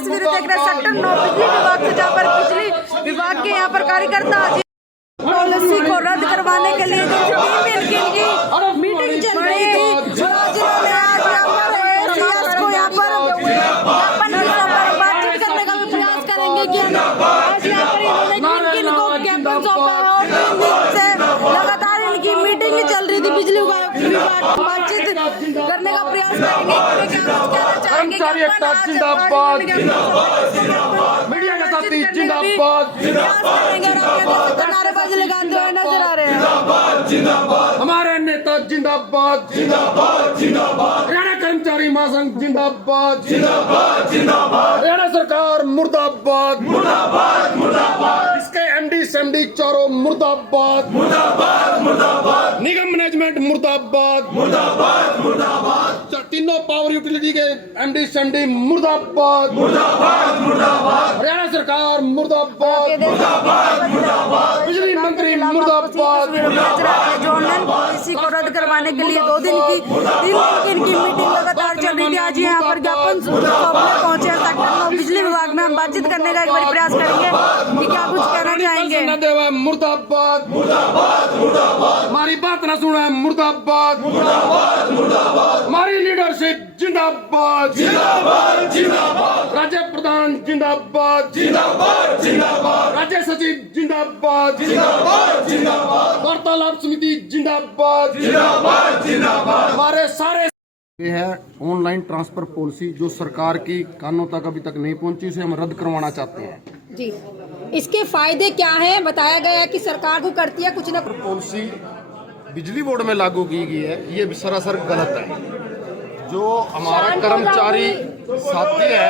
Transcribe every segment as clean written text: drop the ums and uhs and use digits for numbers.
तस्वीरें देख रहे हैं सेक्टर 9 बिजली विभाग से, जहाँ पर बिजली विभाग के यहाँ पर कार्यकर्ता पॉलिसी को रद्द करवाने के लिए मीटिंग चल रही थी। जिन्होंने आज यहाँ पर बातचीत करने का भी प्रयास करेंगे कि आज यहाँ पर इन्होंने ज्ञापन सौंपा है और 3 दिन से लगातार इनकी मीटिंग चल रही थी। बिजली विभाग बातचीत करने का प्रयास करेंगे। मीडिया के साथ जिंदाबाद नारेबाजी लगाते हुए नजर आ रहे हैं। हमारे नेता जिंदाबाद हरियाणा कर्मचारी महासंघ जिंदाबाद हरियाणा सरकार मुर्दाबाद इसके एमडी सेमडी चारों मुर्दाबाद निगम मैनेजमेंट मुर्दाबाद तीनों पावर यूटिलिटी के एमडी सेमडी मुर्दाबाद हरियाणा सरकार मुर्दाबाद बिजली मंत्री मुर्दाबाद। ऑनलाइन पॉलिसी को रद्द करवाने के लिए 3 दिन की इनकी मीटिंग लगातार चल रही थी। आज यहाँ पर ज्ञापन सौंपने पहुंचे सेक्टर 9 बिजली विभाग में। हम बातचीत करने का एक बार प्रयास करेंगे कि क्या कुछ कहना चाहेंगे। मुर्दाबाद हमारी बात ना सुना है मुर्दाबाद हमारी लीडरशिप जिंदाबाद राज्य प्रधान जिंदाबाद राज्य सचिव जिंदाबाद वार्तालाप समिति जिंदाबाद हमारे सारे ये है ऑनलाइन ट्रांसफर पॉलिसी जो सरकार की कानों तक अभी तक नहीं पहुंची, उसे हम रद्द करवाना चाहते हैं। जी, इसके फायदे क्या हैं? बताया गया है कि सरकार को करती है कुछ न कुछ। पॉलिसी बिजली बोर्ड में लागू की गई है, ये सरासर गलत है। जो हमारा कर्मचारी साथी है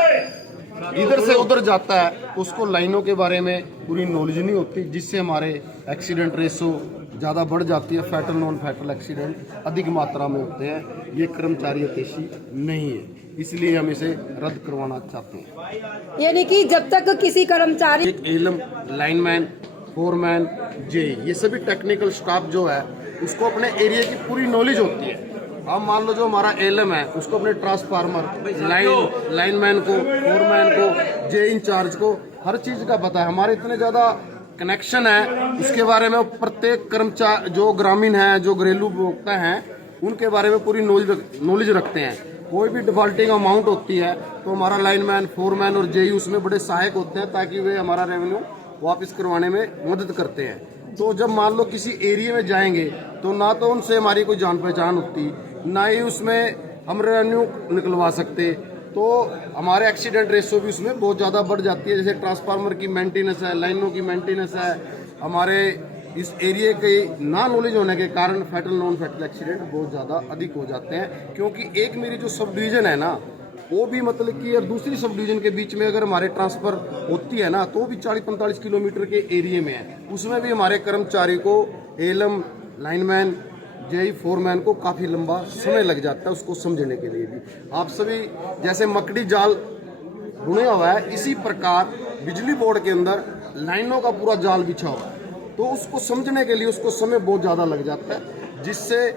इधर से उधर जाता है, उसको लाइनों के बारे में पूरी नॉलेज नहीं होती, जिससे हमारे एक्सीडेंट रेशो ज़्यादा बढ़ जाती है। फैटल नॉन फैटल एक्सीडेंट अधिक मात्रा में होते हैं। ये कर्मचारी हितैषी नहीं है, इसलिए हम इसे रद्द करवाना चाहते हैं। यानी कि जब तक किसी कर्मचारी एक एलएम, लाइनमैन, फोरमैन, जे ये सभी टेक्निकल स्टाफ जो है उसको अपने एरिया की पूरी नॉलेज होती है। अब मान लो जो हमारा एलएम है उसको अपने ट्रांसफार्मर, लाइनमैन को, फोरमैन को, जे इंचार्ज को हर चीज़ का पता है। हमारे इतने ज़्यादा कनेक्शन है उसके बारे में प्रत्येक कर्मचारी जो ग्रामीण है, जो घरेलू उपभोक्ता हैं, उनके बारे में पूरी नॉलेज रखते हैं। कोई भी डिफॉल्टिंग अमाउंट होती है तो हमारा लाइनमैन, फोरमैन और जेई उसमें बड़े सहायक होते हैं ताकि वे हमारा रेवेन्यू वापस करवाने में मदद करते हैं। तो जब मान लो किसी एरिया में जाएंगे तो ना तो उनसे हमारी कोई जान पहचान होती, ना ही उसमें हम रेवेन्यू निकलवा सकते, तो हमारे एक्सीडेंट रेशो भी उसमें बहुत ज़्यादा बढ़ जाती है। जैसे ट्रांसफार्मर की मेंटेनेंस है, लाइनों की मेंटेनेंस है। हमारे इस एरिया के ना नॉलेज होने के कारण फैटल नॉन फैटल एक्सीडेंट बहुत ज़्यादा अधिक हो जाते हैं। क्योंकि एक मेरी जो सब डिवीज़न है ना, वो भी मतलब कि दूसरी सब डिवीज़न के बीच में अगर हमारे ट्रांसफ़र होती है ना, तो भी 40-45 किलोमीटर के एरिया में है। उसमें भी हमारे कर्मचारी को, एलएम, लाइनमैन, जेई, फोरमैन को काफ़ी लंबा समय लग जाता है उसको समझने के लिए भी। आप सभी जैसे मकड़ी जाल बुना हुआ है, इसी प्रकार बिजली बोर्ड के अंदर लाइनों का पूरा जाल बिछा हुआ है, तो उसको समझने के लिए उसको समय बहुत ज़्यादा लग जाता है, जिससे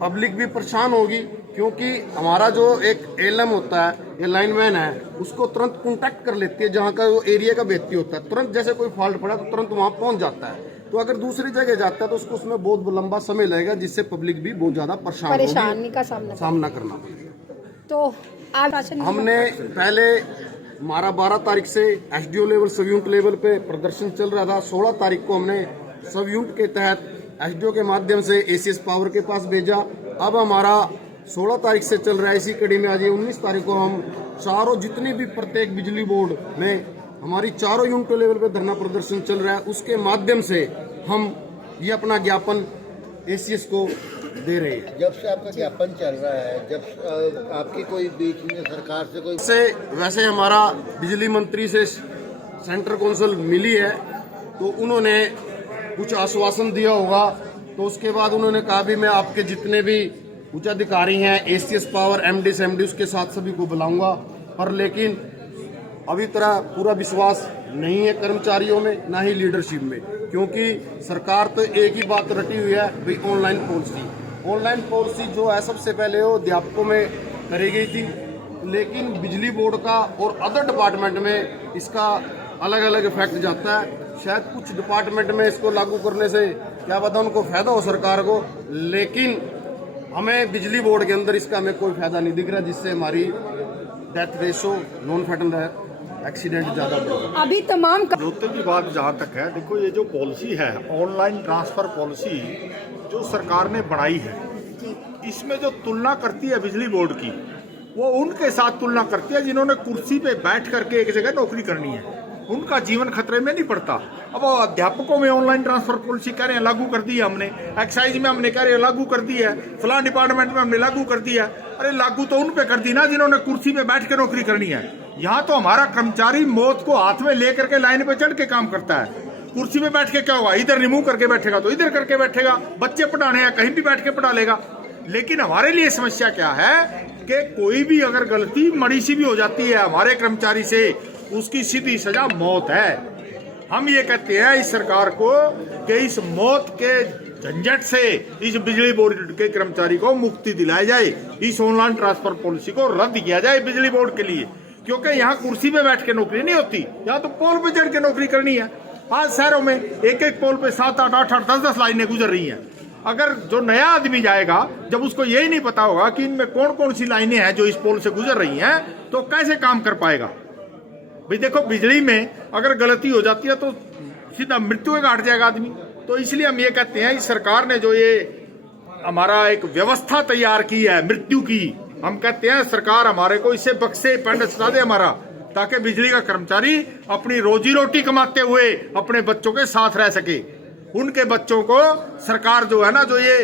पब्लिक भी परेशान होगी। क्योंकि हमारा जो एक एलएम होता है या लाइनमैन है, उसको तुरंत कॉन्टैक्ट कर लेती है जहाँ का वो एरिया का व्यक्ति होता है। तुरंत जैसे कोई फॉल्ट पड़ा तो तुरंत वहाँ पहुँच जाता है। तो अगर दूसरी जगह जाता है तो उसको उसमें बहुत लंबा समय लगेगा, जिससे पब्लिक भी बहुत ज़्यादा परेशानी का सामना करना पड़ेगा। तो आज हमने पहले हमारा 12 तारीख से एसडीओ लेवल, सब यूनिट लेवल पे प्रदर्शन चल रहा था। 16 तारीख को हमने सब यूनिट के तहत एसडीओ के माध्यम से एसीएस पावर के पास भेजा। अब हमारा 16 तारीख से चल रहा है, इसी कड़ी में आज 19 तारीख को हम चारों जितनी भी प्रत्येक बिजली बोर्ड में हमारी चारों यूनिट लेवल पे धरना प्रदर्शन चल रहा है, उसके माध्यम से हम ये अपना ज्ञापन एसीएस को दे रहे हैं। जब से आपका ज्ञापन चल रहा है, जब आपकी कोई बीच में सरकार से कोई वैसे हमारा बिजली मंत्री से सेंट्रल काउंसिल मिली है, तो उन्होंने कुछ आश्वासन दिया होगा, तो उसके बाद उन्होंने कहा भी मैं आपके जितने भी उच्च अधिकारी हैं, एसीएस पावर, एमडी सेमडी, उसके साथ सभी को बुलाऊंगा। पर लेकिन अभी तरह पूरा विश्वास नहीं है कर्मचारियों में, ना ही लीडरशिप में, क्योंकि सरकार तो एक ही बात रटी हुई है भाई ऑनलाइन पॉलिसी। ऑनलाइन पॉलिसी जो है सबसे पहले वो अध्यापकों में करी गई थी, लेकिन बिजली बोर्ड का और अदर डिपार्टमेंट में इसका अलग अलग इफेक्ट जाता है। शायद कुछ डिपार्टमेंट में इसको लागू करने से क्या पता उनको फायदा हो सरकार को, लेकिन हमें बिजली बोर्ड के अंदर इसका हमें कोई फायदा नहीं दिख रहा, जिससे हमारी death ratio non fatal accident ज़्यादा बढ़ा। अभी तमाम जोते की बात जहाँ तक है, देखो ये जो पॉलिसी है ऑनलाइन ट्रांसफर पॉलिसी जो सरकार ने बनाई है, इसमें जो तुलना करती है बिजली बोर्ड की, वो उनके साथ तुलना करती है जिन्होंने कुर्सी पे बैठ करके एक जगह नौकरी करनी है, उनका जीवन खतरे में नहीं पड़ता। अब वो अध्यापकों में ऑनलाइन ट्रांसफर पॉलिसी कह रहे हैं लागू कर दी है हमने, एक्साइज में हमने कह रहे हैं लागू कर दी है, फलां डिपार्टमेंट में हमने लागू कर दी है। अरे लागू तो उन पे कर दी ना जिन्होंने कुर्सी पे बैठ के नौकरी करनी है। यहाँ तो हमारा कर्मचारी मौत को हाथ में लेकर के लाइन पे चढ़ के काम करता है। कुर्सी पे बैठ के क्या होगा, इधर रिमूव करके बैठेगा तो इधर करके बैठेगा, बच्चे पढ़ाने हैं कहीं भी बैठ के पढ़ा लेगा। लेकिन हमारे लिए समस्या क्या है कि कोई भी अगर गलती मड़ी सी भी हो जाती है हमारे कर्मचारी से, उसकी सीधी सजा मौत है। हम ये कहते हैं इस सरकार को कि इस मौत के झंझट से इस बिजली बोर्ड के कर्मचारी को मुक्ति दिलाई जाए, इस ऑनलाइन ट्रांसफर पॉलिसी को रद्द किया जाए बिजली बोर्ड के लिए, क्योंकि यहाँ कुर्सी पे बैठ के नौकरी नहीं होती, यहाँ तो पोल पे चढ़ के नौकरी करनी है। आज शहरों में एक एक पोल पे 7-8, 8-8, 10-10 लाइनें गुजर रही हैं। अगर जो नया आदमी जाएगा, जब उसको यही नहीं पता होगा कि इनमें कौन कौन सी लाइनें हैं जो इस पोल से गुजर रही हैं, तो कैसे काम कर पाएगा। भाई देखो, बिजली में अगर गलती हो जाती है तो सीधा मृत्यु के घाट जाएगा आदमी। तो इसलिए हम ये कहते हैं इस सरकार ने जो ये हमारा एक व्यवस्था तैयार की है मृत्यु की, हम कहते हैं सरकार हमारे को इससे बख्शे, पेंड सजा दे हमारा, ताकि बिजली का कर्मचारी अपनी रोजी रोटी कमाते हुए अपने बच्चों के साथ रह सके। उनके बच्चों को सरकार जो है ना, जो ये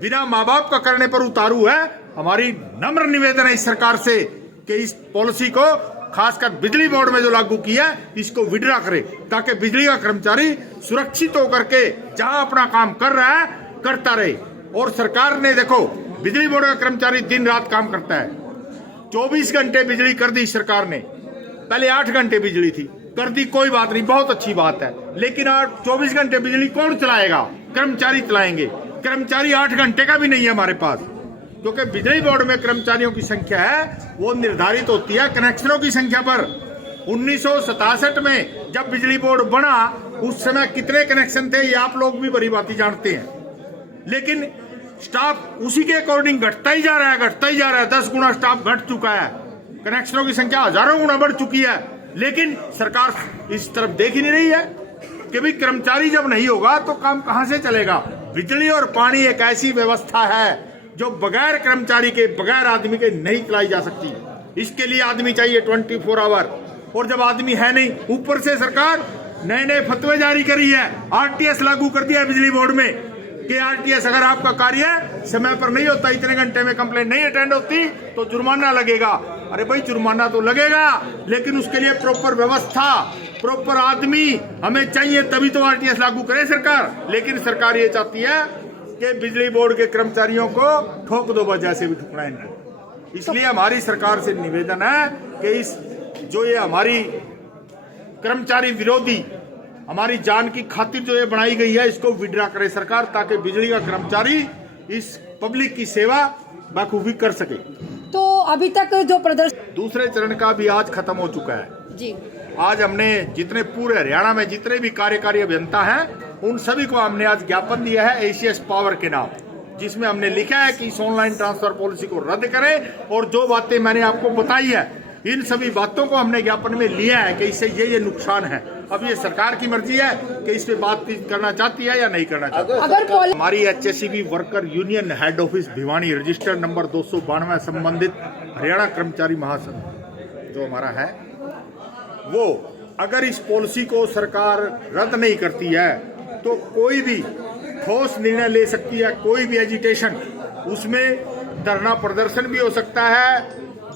बिना माँ बाप का करने पर उतारू है, हमारी नम्र निवेदन है इस सरकार से कि इस पॉलिसी को खासकर बिजली बोर्ड में जो लागू किया इसको विड्रा करे, ताकि बिजली का कर्मचारी सुरक्षित होकर के जहां अपना काम कर रहा है करता रहे। और सरकार ने देखो, बिजली बोर्ड का कर्मचारी दिन रात काम करता है, 24 घंटे बिजली कर दी सरकार ने। पहले 8 घंटे बिजली थी, कर दी, कोई बात नहीं, बहुत अच्छी बात है। लेकिन 24 घंटे बिजली कौन चलाएगा? कर्मचारी चलाएंगे। कर्मचारी 8 घंटे का भी नहीं है हमारे पास, क्योंकि बिजली बोर्ड में कर्मचारियों की संख्या है वो निर्धारित होती है कनेक्शनों की संख्या पर। 1967 में जब बिजली बोर्ड बना उस समय कितने कनेक्शन थे ये आप लोग भी बड़ी बात जानते हैं, लेकिन स्टाफ उसी के अकॉर्डिंग घटता ही जा रहा है, घटता ही जा रहा है। 10 गुना स्टाफ घट चुका है, कनेक्शनों की संख्या हजारों गुना बढ़ चुकी है, लेकिन सरकार इस तरफ देख ही नहीं रही है कि भाई कर्मचारी जब नहीं होगा तो काम कहां से चलेगा। बिजली और पानी एक ऐसी व्यवस्था है जो बगैर कर्मचारी के, बगैर आदमी के नहीं चलाई जा सकती। इसके लिए आदमी चाहिए 24 आवर, और जब आदमी है नहीं, ऊपर से सरकार नए नए फतवे जारी करी है, आरटीएस लागू कर दिया है बिजली बोर्ड में कि आरटीएस अगर आपका कार्य समय पर नहीं होता, इतने घंटे में कंप्लेंट नहीं अटेंड होती तो जुर्माना लगेगा। अरे भाई, जुर्माना तो लगेगा, लेकिन उसके लिए प्रॉपर व्यवस्था, प्रॉपर आदमी हमें चाहिए, तभी तो आरटीएस लागू करे सरकार। लेकिन सरकार ये चाहती है कि बिजली बोर्ड के कर्मचारियों को ठोक दो, बस जैसे भी ठुकना इनको। इसलिए हमारी सरकार से निवेदन है कि इस जो ये हमारी कर्मचारी विरोधी, हमारी जान की खातिर जो ये बनाई गई है, इसको विड्रा करे सरकार, ताकि बिजली का कर्मचारी इस पब्लिक की सेवा बखूबी कर सके। तो अभी तक जो प्रदर्शन दूसरे चरण का भी आज खत्म हो चुका है जी। आज हमने जितने पूरे हरियाणा में जितने भी कार्यकारी अभियंता हैं उन सभी को हमने आज ज्ञापन दिया है एसीएस पावर के नाम, जिसमें हमने लिखा है कि इस ऑनलाइन ट्रांसफर पॉलिसी को रद्द करें। और जो बातें मैंने आपको बताई है, इन सभी बातों को हमने ज्ञापन में लिया है कि इससे ये नुकसान है। अब ये सरकार की मर्जी है कि इस पे बात करना चाहती है या नहीं करना चाहती। अगर हमारी HSCB worker union head office Bhiwani registered number 292 संबंधित हरियाणा कर्मचारी महासंघ जो हमारा है, वो अगर इस पॉलिसी को सरकार रद्द नहीं करती है तो कोई भी ठोस निर्णय ले सकती है, कोई भी एजिटेशन, उसमें धरना प्रदर्शन भी हो सकता है,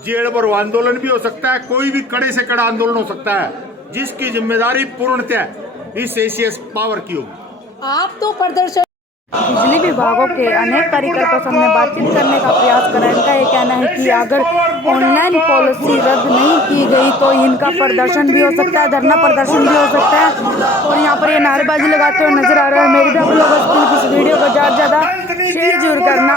जेल भरो आंदोलन भी हो सकता है, कोई भी कड़े से कड़ा आंदोलन हो सकता है, जिसकी जिम्मेदारी पूर्णतः इस एसीएस पावर की होगी। आप तो प्रदर्शन बिजली विभागों के अनेक कार्यकर्ताओं से हमने बातचीत करने का प्रयास करा। इनका ये कहना है कि अगर ऑनलाइन पॉलिसी रद्द नहीं की गई तो इनका प्रदर्शन भी हो सकता है, धरना प्रदर्शन भी हो सकता है। और यहाँ पर ये नारेबाजी लगाते हुए नजर आ रहा है। मेरी भी आप लोगों को इस वीडियो को ज़्यादा से ज़्यादा शेयर जरूर करना।